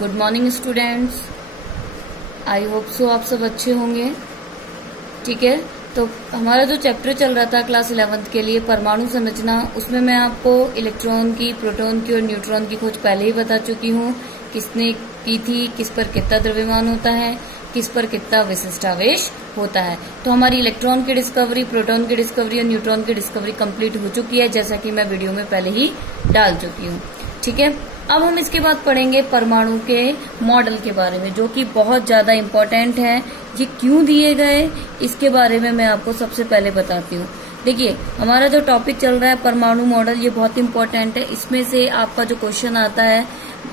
Good morning students. I hope so आप सब अच्छे होंगे। ठीक है, तो हमारा जो चैप्टर चल रहा था क्लास 11th के लिए परमाणु संरचना, उसमें मैं आपको इलेक्ट्रॉन की, प्रोटॉन की और न्यूट्रॉन की खोज पहले ही बता चुकी हूँ। किसने की थी, किस पर कितना द्रव्यमान होता है, किस पर कितना विशिष्ट आवेश होता है। तो हमारी इलेक्ट्रॉन की डिस्कवरी, प्रोटॉन की डिस्कवरी और न्यूट्रॉन की डिस्कवरी कंप्लीट हो चुकी है, जैसा कि मैं वीडियो में पहले ही डाल चुकी हूँ। ठीक है, अब हम इसके बाद पढ़ेंगे परमाणु के मॉडल के बारे में, जो कि बहुत ज्यादा इम्पोर्टेंट है। ये क्यों दिए गए, इसके बारे में मैं आपको सबसे पहले बताती हूँ। देखिए, हमारा जो टॉपिक चल रहा है परमाणु मॉडल, ये बहुत इंपॉर्टेंट है। इसमें से आपका जो क्वेश्चन आता है,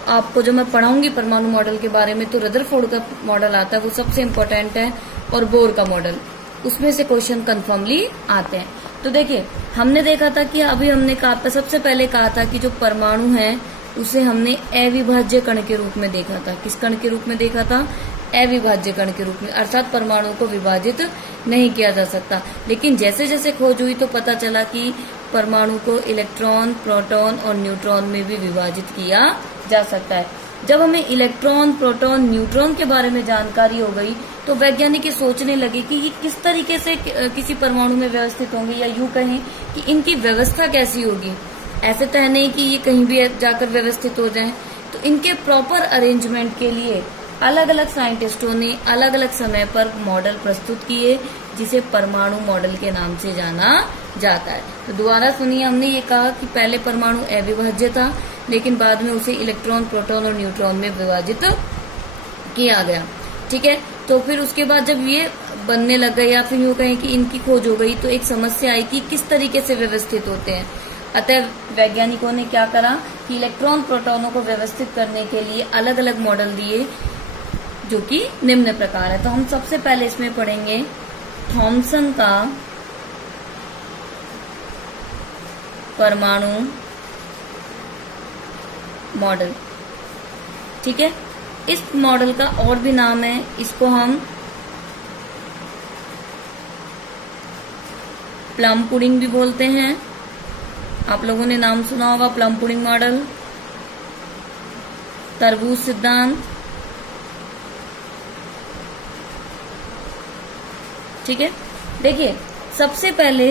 आपको जो मैं पढ़ाऊंगी परमाणु मॉडल के बारे में, तो रदरफोर्ड का मॉडल आता है, वो सबसे इम्पोर्टेंट है, और बोर का मॉडल, उसमें से क्वेश्चन कन्फर्मली आते हैं। तो देखिए, हमने देखा था कि अभी हमने कहा, सबसे पहले कहा था कि जो परमाणु है उसे हमने अविभाज्य कण के रूप में देखा था। किस कण के रूप में देखा था? अविभाज्य कण के रूप में, अर्थात परमाणु को विभाजित नहीं किया जा सकता। लेकिन जैसे जैसे खोज हुई तो पता चला कि परमाणु को इलेक्ट्रॉन, प्रोटॉन और न्यूट्रॉन में भी विभाजित किया जा सकता है। जब हमें इलेक्ट्रॉन, प्रोटॉन, न्यूट्रॉन के बारे में जानकारी हो गई, तो वैज्ञानिक ये सोचने लगे कि ये किस तरीके से किसी परमाणु में व्यवस्थित होंगे, या यूं कहें कि इनकी व्यवस्था कैसी होगी। ऐसे तो है नहीं कि ये कहीं भी जाकर व्यवस्थित हो जाएं। तो इनके प्रॉपर अरेंजमेंट के लिए अलग अलग साइंटिस्टों ने अलग अलग समय पर मॉडल प्रस्तुत किए, जिसे परमाणु मॉडल के नाम से जाना जाता है। तो दोबारा सुनिए, हमने ये कहा कि पहले परमाणु अविभाज्य था, लेकिन बाद में उसे इलेक्ट्रॉन, प्रोटॉन और न्यूट्रॉन में विभाजित किया गया। ठीक है, तो फिर उसके बाद जब ये बनने लग गए, या फिर यूं कहें कि इनकी खोज हो गई, तो एक समस्या आई कि किस तरीके से व्यवस्थित होते हैं। अतः वैज्ञानिकों ने क्या करा कि इलेक्ट्रॉन, प्रोटॉनों को व्यवस्थित करने के लिए अलग अलग मॉडल दिए, जो कि निम्न प्रकार है। तो हम सबसे पहले इसमें पढ़ेंगे थॉमसन का परमाणु मॉडल। ठीक है, इस मॉडल का और भी नाम है, इसको हम प्लम पुडिंग भी बोलते हैं। आप लोगों ने नाम सुना होगा, प्लम पुडिंग मॉडल, तरबूज सिद्धांत। ठीक है, देखिए, सबसे पहले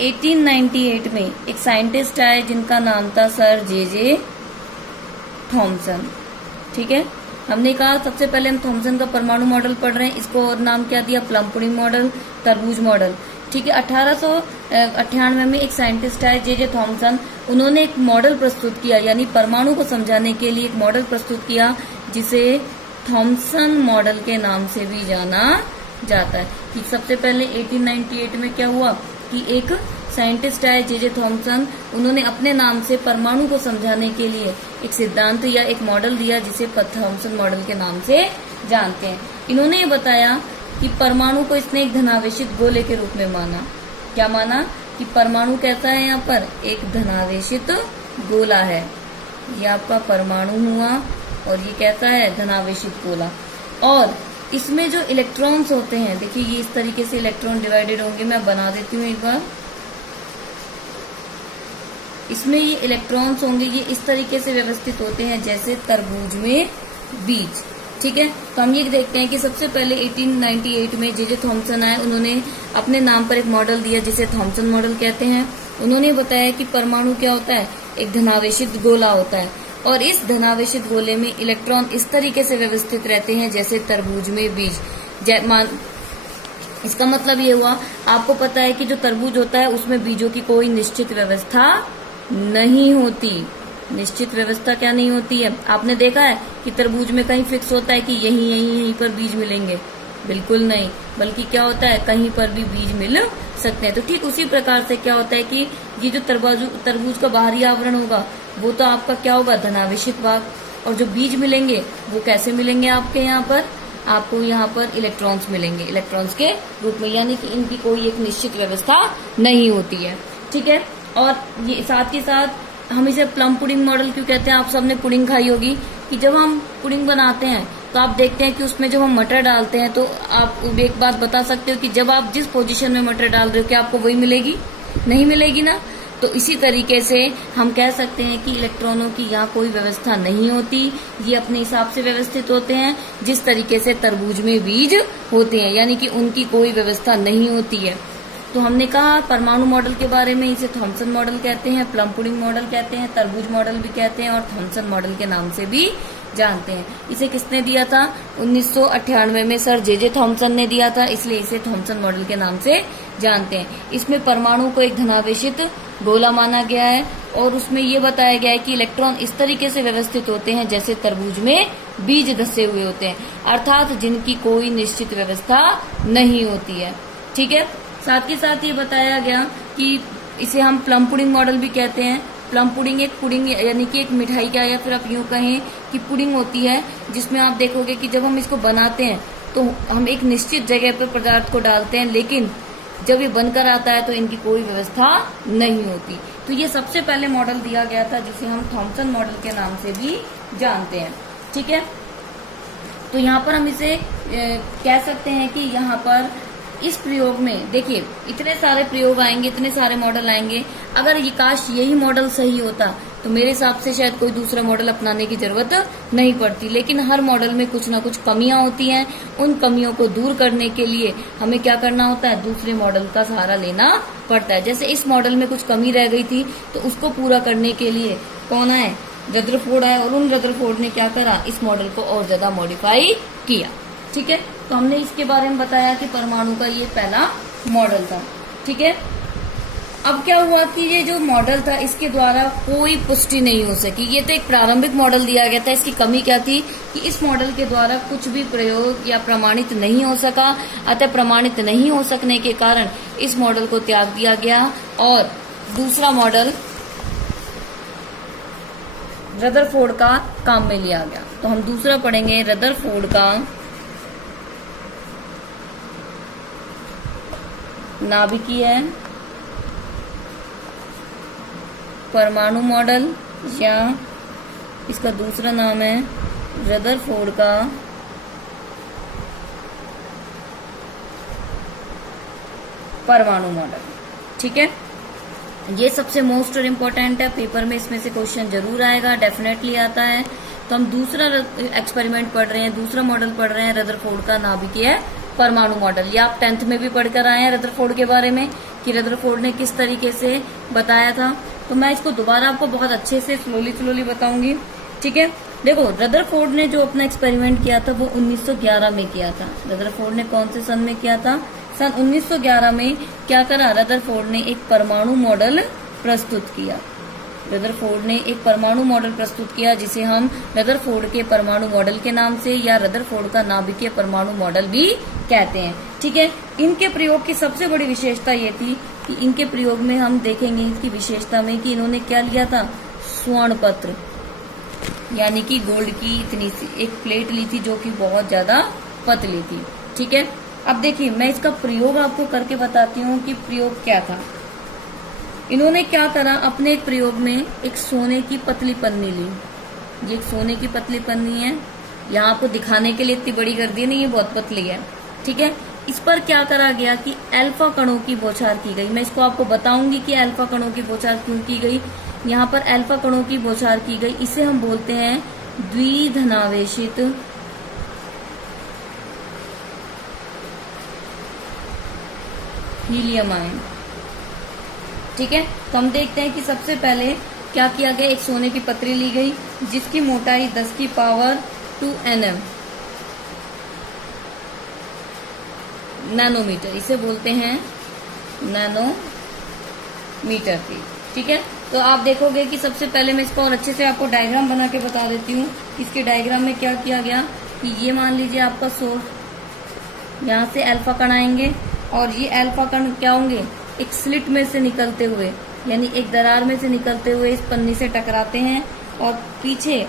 1898 में एक साइंटिस्ट आए जिनका नाम था सर जे थॉमसन। ठीक है, हमने कहा सबसे पहले हम थॉमसन का परमाणु मॉडल पढ़ रहे हैं। इसको और नाम क्या दिया? प्लम पुडिंग मॉडल, तरबूज मॉडल। ठीक है, 1898 में एक साइंटिस्ट आए जे थॉमसन। उन्होंने एक मॉडल प्रस्तुत किया, यानी परमाणु को समझाने के लिए एक मॉडल प्रस्तुत किया, जिसे थॉमसन मॉडल के नाम से भी जाना जाता है। कि सबसे पहले 1898 में क्या हुआ कि एक साइंटिस्ट आए जे थॉमसन, उन्होंने अपने नाम से परमाणु को समझाने के लिए एक सिद्धांत या एक मॉडल दिया, जिसे थॉमसन मॉडल के नाम से जानते हैं। इन्होंने ये बताया कि परमाणु को इसने एक धनावेशित गोले के रूप में माना। क्या माना? कि परमाणु कैसा है, यहाँ पर एक धनावेशित गोला है। ये आपका परमाणु हुआ, और ये कैसा है? धनावेशित गोला। और इसमें जो इलेक्ट्रॉन्स होते हैं, देखिए ये इस तरीके से इलेक्ट्रॉन डिवाइडेड होंगे। मैं बना देती हूँ एक बार। इसमें ये इलेक्ट्रॉन्स होंगे, ये इस तरीके से व्यवस्थित होते हैं जैसे तरबूज में बीज। ठीक है, तो हम ये देखते हैं कि सबसे पहले 1898 में जे थॉमसन आए। उन्होंने अपने नाम पर एक मॉडल दिया, जिसे थॉमसन मॉडल कहते हैं। उन्होंने बताया कि परमाणु क्या होता है? एक धनावेशित गोला होता है, और इस धनावेशित गोले में इलेक्ट्रॉन इस तरीके से व्यवस्थित रहते हैं जैसे तरबूज में बीज। इसका मतलब ये हुआ, आपको पता है कि जो तरबूज होता है उसमें बीजों की कोई निश्चित व्यवस्था नहीं होती। निश्चित व्यवस्था क्या नहीं होती है? आपने देखा है कि तरबूज में कहीं फिक्स होता है कि यहीं पर बीज मिलेंगे? बिल्कुल नहीं, बल्कि क्या होता है, कहीं पर भी बीज मिल सकते हैं। तो ठीक उसी प्रकार से क्या होता है कि ये जो तरबूज का बाहरी आवरण होगा, वो तो आपका क्या होगा? धनावेशित भाग। और जो बीज मिलेंगे वो कैसे मिलेंगे? आपके यहाँ पर, आपको यहाँ पर इलेक्ट्रॉन्स मिलेंगे, इलेक्ट्रॉन्स के रूप में, यानी कि इनकी कोई एक निश्चित व्यवस्था नहीं होती है। ठीक है, और ये साथ ही साथ हम इसे प्लम पुडिंग मॉडल क्यों कहते हैं? आप सबने पुडिंग खाई होगी, कि जब हम पुडिंग बनाते हैं तो आप देखते हैं कि उसमें जब हम मटर डालते हैं, तो आप एक बात बता सकते हो कि जब आप जिस पोजीशन में मटर डाल रहे हो, क्या आपको वही मिलेगी? नहीं मिलेगी ना। तो इसी तरीके से हम कह सकते हैं कि इलेक्ट्रॉनों की यहाँ कोई व्यवस्था नहीं होती, ये अपने हिसाब से व्यवस्थित होते हैं जिस तरीके से तरबूज में बीज होते हैं, यानी कि उनकी कोई व्यवस्था नहीं होती है। तो हमने कहा परमाणु मॉडल के बारे में, इसे थॉमसन मॉडल कहते हैं, प्लम पुडिंग मॉडल कहते हैं, तरबूज मॉडल भी कहते हैं और थॉमसन मॉडल के नाम से भी जानते हैं। इसे किसने दिया था? 1998 में सर जे थॉमसन ने दिया था, इसलिए इसे थॉमसन मॉडल के नाम से जानते हैं। इसमें परमाणु को एक धनावेशित गोला माना गया है और उसमें ये बताया गया है कि इलेक्ट्रॉन इस तरीके से व्यवस्थित होते हैं जैसे तरबूज में बीज धसे हुए होते हैं, अर्थात जिनकी कोई निश्चित व्यवस्था नहीं होती है। ठीक है, साथ ही साथ ये बताया गया कि इसे हम प्लम पुडिंग मॉडल भी कहते हैं। प्लम पुडिंग एक पुडिंग यानी कि एक मिठाई का, या फिर आप यूं कहें कि पुडिंग होती है जिसमें आप देखोगे कि जब हम इसको बनाते हैं तो हम एक निश्चित जगह पर पदार्थ को डालते हैं, लेकिन जब ये बनकर आता है तो इनकी कोई व्यवस्था नहीं होती। तो ये सबसे पहले मॉडल दिया गया था जिसे हम थॉमसन मॉडल के नाम से भी जानते हैं। ठीक है, तो यहाँ पर हम इसे कह सकते हैं कि यहाँ पर इस प्रयोग में देखिए इतने सारे प्रयोग आएंगे, इतने सारे मॉडल आएंगे। अगर ये काश यही मॉडल सही होता तो मेरे हिसाब से शायद कोई दूसरा मॉडल अपनाने की जरूरत नहीं पड़ती, लेकिन हर मॉडल में कुछ ना कुछ कमियां होती हैं। उन कमियों को दूर करने के लिए हमें क्या करना होता है? दूसरे मॉडल का सहारा लेना पड़ता है। जैसे इस मॉडल में कुछ कमी रह गई थी तो उसको पूरा करने के लिए कौन आए? रदरफोर्ड आए, और उन रदरफोर्ड ने क्या करा? इस मॉडल को और ज्यादा मॉडिफाई किया। ठीक है, तो हमने इसके बारे में बताया कि परमाणु का ये पहला मॉडल था। ठीक है, अब क्या हुआ कि ये जो मॉडल था इसके द्वारा कोई पुष्टि नहीं हो सकी। ये तो एक प्रारंभिक मॉडल दिया गया था, इसकी कमी क्या थी कि इस मॉडल के द्वारा कुछ भी प्रयोग या प्रमाणित नहीं हो सका। अतः प्रमाणित नहीं हो सकने के कारण इस मॉडल को त्याग दिया गया और दूसरा मॉडल रदरफोर्ड का काम में लिया गया। तो हम दूसरा पढ़ेंगे रदरफोर्ड का नाभिकीय परमाणु मॉडल, या इसका दूसरा नाम है रदरफोर्ड का परमाणु मॉडल। ठीक है, ये सबसे मोस्ट और इम्पोर्टेंट है, पेपर में इसमें से क्वेश्चन जरूर आएगा, डेफिनेटली आता है। तो हम दूसरा एक्सपेरिमेंट पढ़ रहे हैं, दूसरा मॉडल पढ़ रहे हैं रदरफोर्ड का नाभिकीय परमाणु मॉडल। ये आप 10th में भी पढ़कर आए हैं रदरफोर्ड के बारे में कि रदरफोर्ड ने किस तरीके से बताया था। तो मैं इसको दोबारा आपको बहुत अच्छे से स्लोली बताऊंगी। ठीक है, देखो रदरफोर्ड ने जो अपना एक्सपेरिमेंट किया था वो 1911 में किया था। रदरफोर्ड ने कौन से सन में किया था? सन 1911 में क्या करा? रदरफोर्ड ने एक परमाणु मॉडल प्रस्तुत किया। रदरफोर्ड ने एक परमाणु मॉडल प्रस्तुत किया जिसे हम रदरफोर्ड के परमाणु मॉडल के नाम से या रदरफोर्ड का नाभिकीय परमाणु मॉडल भी कहते हैं। ठीक है, इनके प्रयोग की सबसे बड़ी विशेषता ये थी कि इनके प्रयोग में हम देखेंगे इसकी विशेषता में कि इन्होंने क्या लिया था? स्वर्ण पत्र, यानी कि गोल्ड की इतनी सी एक प्लेट ली थी जो कि बहुत ज्यादा पतली थी। ठीक है, अब देखिए मैं इसका प्रयोग आपको करके बताती हूँ कि प्रयोग क्या था। इन्होंने क्या करा? अपने एक प्रयोग में एक सोने की पतली पन्नी ली। ये एक सोने की पतली पन्नी है, यहाँ आपको दिखाने के लिए इतनी बड़ी कर दी नहीं, ये बहुत पतली है। ठीक है, इस पर क्या करा गया कि अल्फा कणों की बौछार की गई। मैं इसको आपको बताऊंगी कि अल्फा कणों की बौछार क्यों की गई। यहाँ पर अल्फा कणों की बौछार की गई, इसे हम बोलते हैं द्विधनावेशित हीलियम आयन। ठीक है, तो हम देखते हैं कि सबसे पहले क्या किया गया? एक सोने की पतरी ली गई जिसकी मोटाई 10 की पावर 2 nm नैनोमीटर, इसे बोलते हैं नैनोमीटर की। ठीक है, तो आप देखोगे कि सबसे पहले मैं इसको और अच्छे से आपको डायग्राम बना के बता देती हूँ। इसके डायग्राम में क्या किया गया कि ये मान लीजिए आपका सोर्स, यहाँ से अल्फा कण आएंगे और ये अल्फा कण क्या होंगे? एक स्लिट में से निकलते हुए, यानी एक दरार में से निकलते हुए इस पन्नी से टकराते हैं और पीछे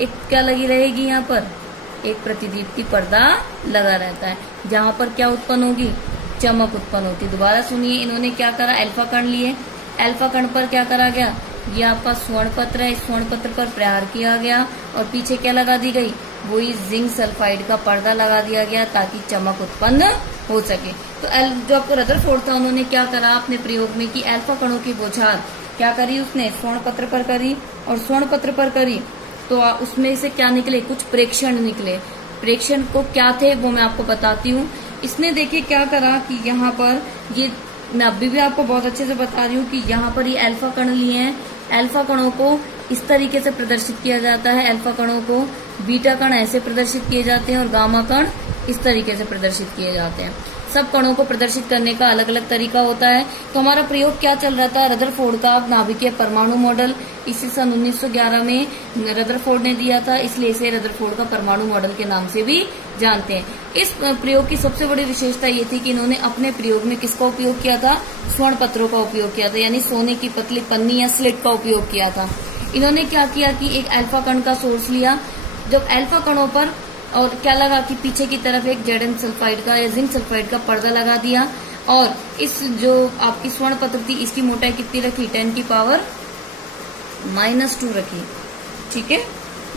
एक क्या लगी रहेगी? यहाँ पर एक प्रतिदीप्ति पर्दा लगा रहता है, जहां पर क्या उत्पन्न होगी? चमक उत्पन्न होती। दोबारा सुनिए, इन्होंने क्या करा? अल्फा कण लिए, अल्फा कण पर क्या करा गया? ये आपका स्वर्ण पत्र है, इस स्वर्ण पत्र पर प्रहार किया गया और पीछे क्या लगा दी गई? वही जिंक सल्फाइड का पर्दा लगा दिया गया ताकि चमक उत्पन्न हो सके। तो जो आपको रदरफोर्ड था उन्होंने क्या करा अपने प्रयोग में कि अल्फा कणों की बौछार क्या करी उसने, स्वर्ण पत्र पर करी, और स्वर्ण पत्र पर करी तो उसमें से क्या निकले, कुछ प्रेक्षण निकले। प्रेक्षण को क्या थे वो मैं आपको बताती हूँ। इसने देखिए क्या करा कि यहाँ पर ये, मैं अभी भी आपको बहुत अच्छे से बता रही हूँ कि यहाँ पर ये अल्फा कण लिए हैं। अल्फा कणों को इस तरीके से प्रदर्शित किया जाता है, अल्फा कणों को, बीटा कण ऐसे प्रदर्शित किए जाते हैं और गामा कण इस तरीके से प्रदर्शित किए जाते हैं। सब कणों को प्रदर्शित करने का अलग अलग तरीका होता है। तो हमारा प्रयोग क्या चल रहा था, रदरफोर्ड का नाभिकीय परमाणु मॉडल। इसे सन 1911 में रदरफोर्ड ने दिया था, इसलिए इसे रदरफोर्ड का परमाणु मॉडल के नाम से भी जानते हैं। इस प्रयोग की सबसे बड़ी विशेषता ये थी कि इन्होंने अपने प्रयोग में किसका उपयोग किया था, स्वर्ण पत्रों का उपयोग किया था, यानी सोने की पतली पन्नी या स्लिट का उपयोग किया था। इन्होंने क्या किया कि एक अल्फा कण का सोर्स लिया, जब अल्फा कणों पर और क्या लगा कि पीछे की तरफ एक जेडन सल्फाइड का या जिंक सल्फाइड का पर्दा लगा दिया, और इस जो आपकी स्वर्ण पत्र थी इसकी मोटाई कितनी रखी, 10 की पावर -2 रखी। ठीक है,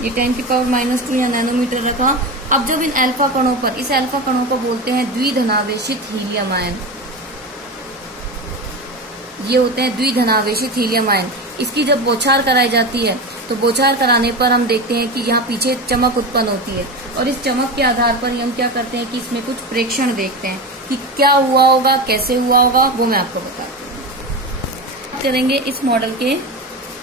ये 10 की पावर -2 या नैनोमीटर रखा। अब जब इन अल्फा कणों पर, इस अल्फा कणों को बोलते हैं द्विधनावेशित हीलियम आयन, ये होते हैं द्विधनावेशित हीलियम आयन। इसकी जब बौछार कराई जाती है तो बौछार कराने पर हम देखते हैं कि यहाँ पीछे चमक उत्पन्न होती है, और इस चमक के आधार पर हम क्या करते हैं कि इसमें कुछ प्रेक्षण देखते हैं कि क्या हुआ होगा, कैसे हुआ होगा, वो मैं आपको बताती हूँ। करेंगे इस मॉडल के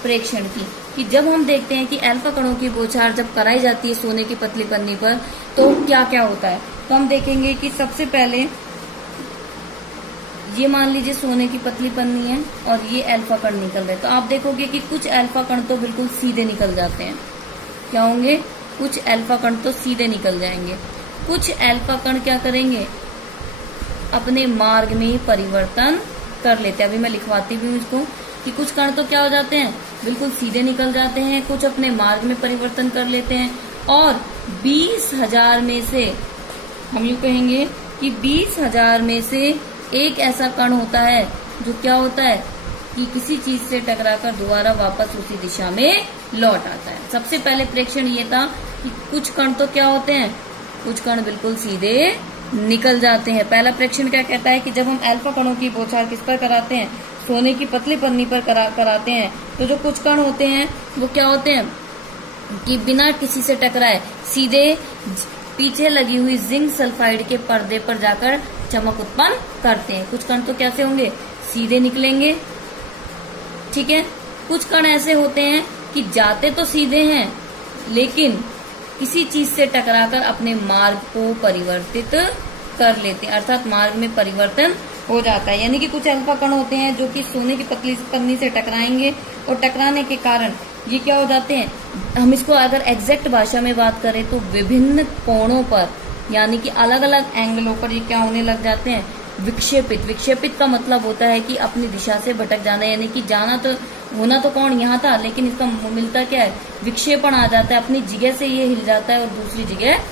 प्रेक्षण की, कि जब हम देखते हैं कि अल्फा कणों की बौछार जब कराई जाती है सोने की पतली पन्नी पर तो क्या क्या होता है। तो हम देखेंगे कि सबसे पहले ये मान लीजिए सोने की पतली पन्नी है और ये अल्फा कण निकल रहे हैं, तो आप देखोगे कि कुछ अल्फा कण तो बिल्कुल सीधे निकल जाते हैं। क्या होंगे, कुछ अल्फा कण तो सीधे निकल जाएंगे, कुछ अल्फा कण क्या करेंगे, अपने मार्ग में परिवर्तन कर लेते हैं। अभी मैं लिखवाती भी हूँ इसको कि कुछ कण तो क्या हो जाते हैं, बिल्कुल सीधे निकल जाते हैं, कुछ अपने मार्ग में परिवर्तन कर लेते हैं, और 20,000 में से हम यूँ कहेंगे कि 20,000 में से एक ऐसा कण होता है जो क्या होता है कि किसी चीज से टकराकर दोबारा वापस उसी दिशा में लौट आता है। सबसे पहले प्रेक्षण ये था कि कुछ कण तो क्या होते हैं, कुछ कण बिल्कुल सीधे निकल जाते हैं। पहला प्रेक्षण क्या कहता है कि जब हम अल्फा कणों की बौछार किस पर कराते हैं, सोने की पतली पन्नी पर कराते हैं, तो जो कुछ कण होते हैं वो क्या होते हैं कि बिना किसी से टकराए सीधे पीछे लगी हुई जिंक सल्फाइड के पर्दे पर जाकर चमक उत्पन्न करते हैं। कुछ कण तो कैसे होंगे, सीधे निकलेंगे। ठीक है, कुछ कण ऐसे होते हैं कि जाते तो सीधे हैं लेकिन किसी चीज से टकराकर अपने मार्ग को परिवर्तित कर लेते हैं, अर्थात मार्ग में परिवर्तन हो जाता है। यानी कि कुछ अल्फा कण होते हैं जो कि सोने की पतली पन्नी से टकराएंगे और टकराने के कारण ये क्या हो जाते हैं, हम इसको अगर एग्जैक्ट भाषा में बात करें तो विभिन्न कोणों पर यानी कि अलग अलग एंगलों पर ये क्या होने लग जाते हैं, विक्षेपित। विक्षेपित का मतलब होता है कि अपनी दिशा से भटक जाना, यानी कि जाना तो होना तो कौन यहाँ था लेकिन इसका मिलता क्या है, विक्षेपण आ जाता है, अपनी जगह से ये हिल जाता है और दूसरी जगह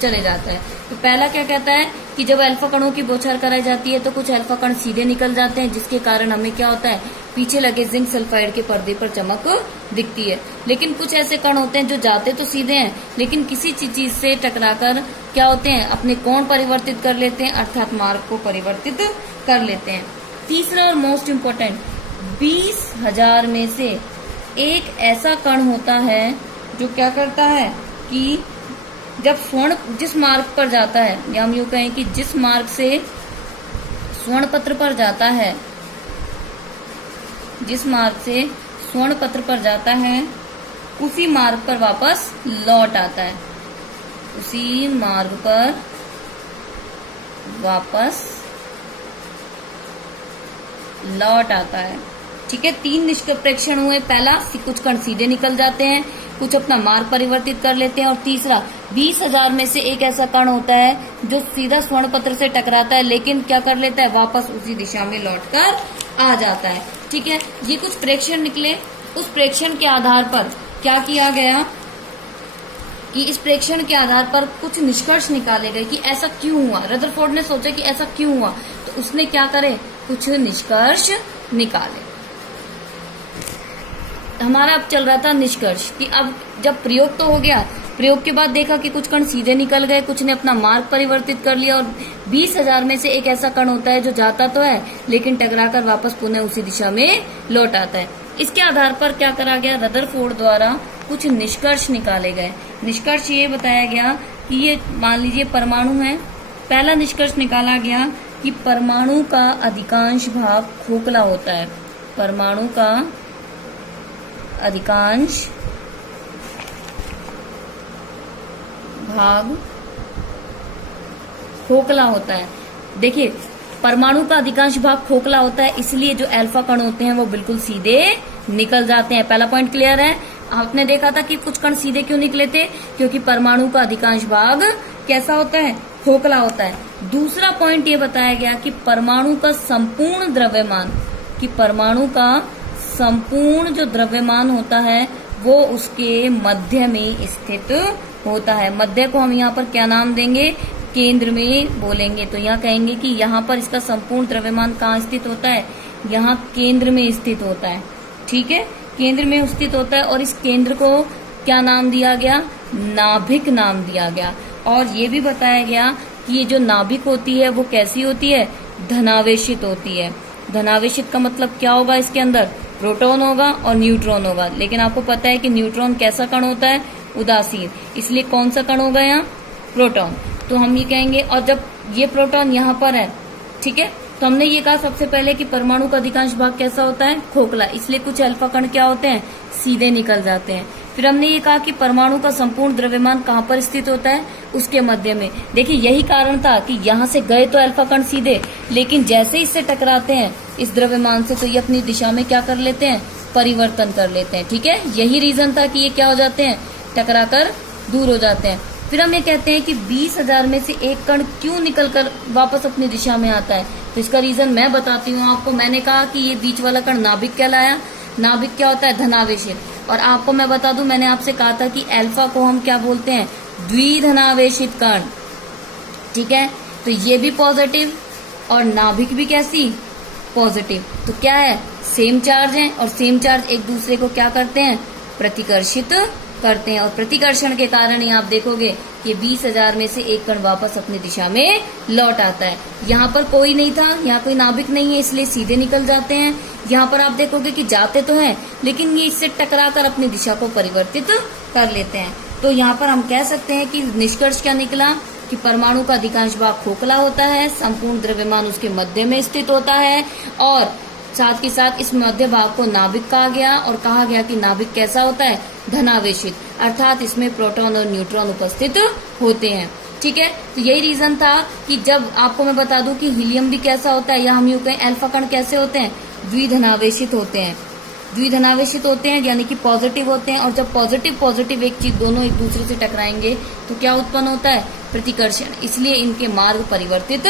चले जाता है। तो पहला क्या कहता है कि जब अल्फा कणों की बौछार कराई जाती है तो कुछ अल्फा कण सीधे निकल जाते हैं जिसके कारण हमें क्या होता है, पीछे लगे जिंक सल्फाइड के पर्दे पर चमक दिखती है। लेकिन कुछ ऐसे कण होते हैं जो जाते तो सीधे हैं लेकिन किसी चीज से टकराकर क्या होते हैं, अपने कोण परिवर्तित कर लेते हैं, अर्थात मार्ग को परिवर्तित कर लेते हैं। तीसरा और मोस्ट इम्पोर्टेंट, 20,000 में से एक ऐसा कण होता है जो क्या करता है कि जब स्वर्ण जिस मार्ग पर जाता है, या हम यूँ कहें कि जिस मार्ग से स्वर्ण पत्र पर जाता है, जिस मार्ग से स्वर्ण पत्र पर जाता है उसी मार्ग पर वापस लौट आता है, उसी मार्ग पर वापस लौट आता है। ठीक है, 3 निष्प्रेक्षण हुए। पहला, कुछ कण सीधे निकल जाते हैं, कुछ अपना मार्ग परिवर्तित कर लेते हैं, और तीसरा 20,000 में से एक ऐसा कण होता है जो सीधा स्वर्ण पत्र से टकराता है लेकिन क्या कर लेता है, वापस उसी दिशा में लौटकर आ जाता है। ठीक है, ये कुछ प्रेक्षण निकले। उस प्रेक्षण के आधार पर क्या किया गया कि इस प्रेक्षण के आधार पर कुछ निष्कर्ष निकाले गए कि ऐसा क्यों हुआ। रदरफोर्ड ने सोचा कि ऐसा क्यों हुआ तो उसने क्या करे, कुछ निष्कर्ष निकाले। हमारा अब चल रहा था निष्कर्ष कि अब जब प्रयोग तो हो गया, प्रयोग के बाद देखा कि कुछ कण सीधे निकल गए, कुछ ने अपना मार्ग परिवर्तित कर लिया, और 20,000 में से एक ऐसा कण होता है जो जाता तो है लेकिन टकराकर वापस पुनः उसी दिशा में लौट आता है। इसके आधार पर क्या करा गया, रदरफोर्ड द्वारा कुछ निष्कर्ष निकाले गए। निष्कर्ष ये बताया गया कि ये मान लीजिए परमाणु है। पहला निष्कर्ष निकाला गया कि परमाणु का अधिकांश भाग खोखला होता है। परमाणु का अधिकांश भाग खोखला होता है। देखिए, परमाणु का अधिकांश भाग खोखला होता है, इसलिए जो अल्फा कण होते हैं वो बिल्कुल सीधे निकल जाते हैं। पहला पॉइंट क्लियर है। आपने देखा था कि कुछ कण सीधे क्यों निकले थे, क्योंकि परमाणु का अधिकांश भाग कैसा होता है, खोखला होता है। दूसरा पॉइंट ये बताया गया कि परमाणु का संपूर्ण द्रव्यमान, कि परमाणु का संपूर्ण जो द्रव्यमान होता है वो उसके मध्य में स्थित होता है। मध्य को हम यहाँ पर क्या नाम देंगे, केंद्र में बोलेंगे। तो यहाँ कहेंगे कि यहाँ पर इसका संपूर्ण द्रव्यमान कहाँ स्थित होता है, यहाँ केंद्र में स्थित होता है। ठीक है, केंद्र में स्थित होता है और इस केंद्र को क्या नाम दिया गया, नाभिक नाम दिया गया। और ये भी बताया गया कि ये जो नाभिक होती है वो कैसी होती है, धनावेशित होती है। धनावेशित का मतलब क्या होगा, इसके अंदर प्रोटॉन होगा और न्यूट्रॉन होगा। लेकिन आपको पता है कि न्यूट्रॉन कैसा कण होता है, उदासीन, इसलिए कौन सा कण होगा यहाँ, प्रोटॉन। तो हम ये कहेंगे, और जब ये प्रोटॉन यहाँ पर है, ठीक है, तो हमने ये कहा सबसे पहले कि परमाणु का अधिकांश भाग कैसा होता है, खोखला, इसलिए कुछ अल्फा कण क्या होते हैं, सीधे निकल जाते हैं। फिर हमने ये कहा कि परमाणु का संपूर्ण द्रव्यमान कहाँ पर स्थित होता है, उसके मध्य में। देखिए, यही कारण था कि यहाँ से गए तो अल्फा कण सीधे, लेकिन जैसे इससे टकराते हैं इस द्रव्यमान से, तो ये अपनी दिशा में क्या कर लेते हैं, परिवर्तन कर लेते हैं। ठीक है, यही रीजन था कि ये क्या हो जाते हैं, टकरा कर दूर हो जाते हैं। फिर हम ये कहते हैं कि 20,000 में से एक कण क्यों निकलकर वापस अपनी दिशा में आता है। तो इसका रीजन मैं बताती हूँ आपको। मैंने कहा कि ये बीच वाला कण नाभिक कहलाया। नाभिक क्या होता है, धनावेशित। और आपको मैं बता दूं, मैंने आपसे कहा था कि अल्फा को हम क्या बोलते हैं, द्विधनावेशित कण। ठीक है, तो ये भी पॉजिटिव और नाभिक भी कैसी, पॉजिटिव। तो क्या है, सेम चार्ज है, और सेम चार्ज एक दूसरे को क्या करते हैं, प्रतिकर्षित करते हैं। और प्रतिकर्षण के कारण ही आप देखोगे कि 20,000 में से एक कण वापस अपनी दिशा में लौट आता है। यहाँ पर कोई नहीं था, यहाँ कोई नाभिक नहीं है, इसलिए सीधे निकल जाते हैं। यहाँ पर आप देखोगे कि जाते तो हैं, लेकिन ये इससे टकराकर अपनी दिशा को परिवर्तित कर लेते हैं। तो यहाँ पर हम कह सकते हैं कि निष्कर्ष क्या निकला, कि परमाणु का अधिकांश भाग खोखला होता है, संपूर्ण द्रव्यमान उसके मध्य में स्थित होता है, और साथ के साथ इस मध्य भाग को नाभिक कहा गया, और कहा गया कि नाभिक कैसा होता है, धनावेशित, अर्थात इसमें प्रोटॉन और न्यूट्रॉन उपस्थित होते हैं। ठीक है, तो यही रीजन था कि जब आपको मैं बता दूं कि हीलियम भी कैसा होता है, या हम यूं कहें अल्फा कण कैसे होते हैं, द्विधनावेशित होते हैं। द्विधनावेशित होते हैं यानी कि पॉजिटिव होते हैं, और जब पॉजिटिव एक चीज दोनों एक दूसरे से टकराएंगे तो क्या उत्पन्न होता है, प्रतिकर्षण, इसलिए इनके मार्ग परिवर्तित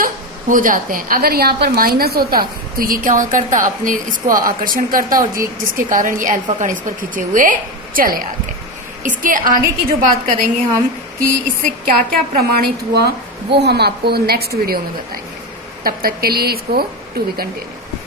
हो जाते हैं। अगर यहाँ पर माइनस होता तो ये क्या करता, अपने इसको आकर्षण करता, और जिसके कारण ये अल्फा कण इस पर खिंचे हुए चले आते। इसके आगे की जो बात करेंगे हम कि इससे क्या क्या प्रमाणित हुआ, वो हम आपको नेक्स्ट वीडियो में बताएंगे। तब तक के लिए इसको टू बी कंटिन्यू।